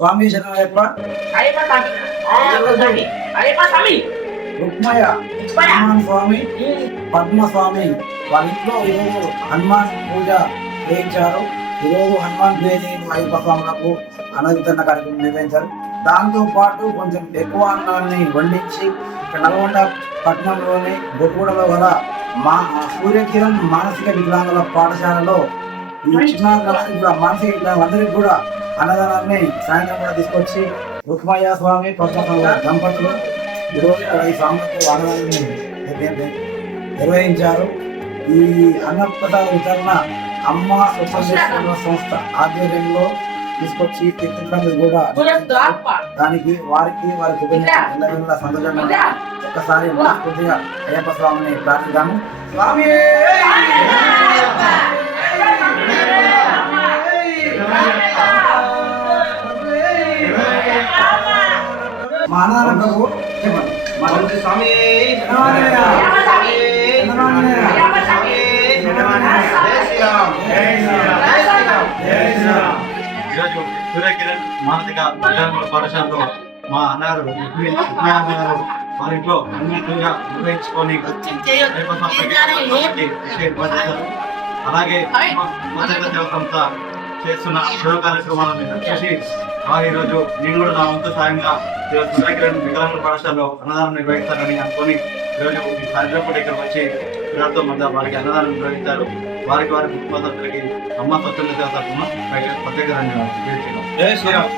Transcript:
స్వామి శరణయ్యప్ప రుక్మయ్య హనుమాన్ స్వామి పద్మస్వామి వాళ్ళ ఇంట్లో ఈరోజు హనుమాన్ పూజ చేయించారు. ఈరోజు హనుమాన్ జయంతి అయ్యప్ప స్వాములకు అన్నవితరణ కార్యక్రమం నిర్వహించారు. దాంతో పాటు కొంచెం ఎక్కువ అన్నాన్ని వండించి నల్గొండ పట్టణంలోని బొట్టుగూడలో గల మా సూర్యకిరణ్ మానసిక వికలాంగుల పాఠశాలలో ఈ చిన్నారులకు కూడా మానసిక వికలాంగులందరికీ కూడా అన్నదానాన్ని సాయంత్రం కూడా తీసుకొచ్చి రుక్మయ్య స్వామి పద్మస్వామి దంపతులు ఈరోజు ఇక్కడ ఈ స్వాములకు అన్నదానాన్ని నిర్వహించారు. ఈ అన్నప్రద వితరణ అమ్మ స్వచ్ఛంద సంస్థ ఆధ్వర్యంలో తీసుకొచ్చి తిట్టడానికి కూడా దానికి వారికి వారి కుటుంబ సందర్భంగా ఒక్కసారి మనస్ఫూర్తిగా అయ్యప్ప స్వామిని ప్రార్థిద్దాము. స్వామి! మా అన్నదానం ప్రభు చెప్పండి మా స్వామి ఈరోజు సూర్యకిరణ్ మానసిక పాఠశాలలో అన్నారు గారు వారి ఇంట్లో అన్ని పూజ నిర్వహించుకొని. అలాగే సంస్థ చేస్తున్న సేవ కార్యక్రమాలను చూసి వారు ఈరోజు నేను కూడా నా వంతు సాయంగా ఈరోజు సూర్యకిరణ్ వికలాంగుల పాఠశాలలో అన్నదానం నిర్వహిస్తారని అనుకుని ఈరోజు ఈ కార్యక్రమం ఇక్కడ వచ్చి పిల్లలతో మధ్య వారికి అన్నదానం నిర్వహిస్తారు. వారికి వారి కుటుంబ సభ్యులకి అమ్మ స్వచ్ఛంద సేవ ప్రత్యేక ధన్యవాదాలు. జై శ్రీరామ్.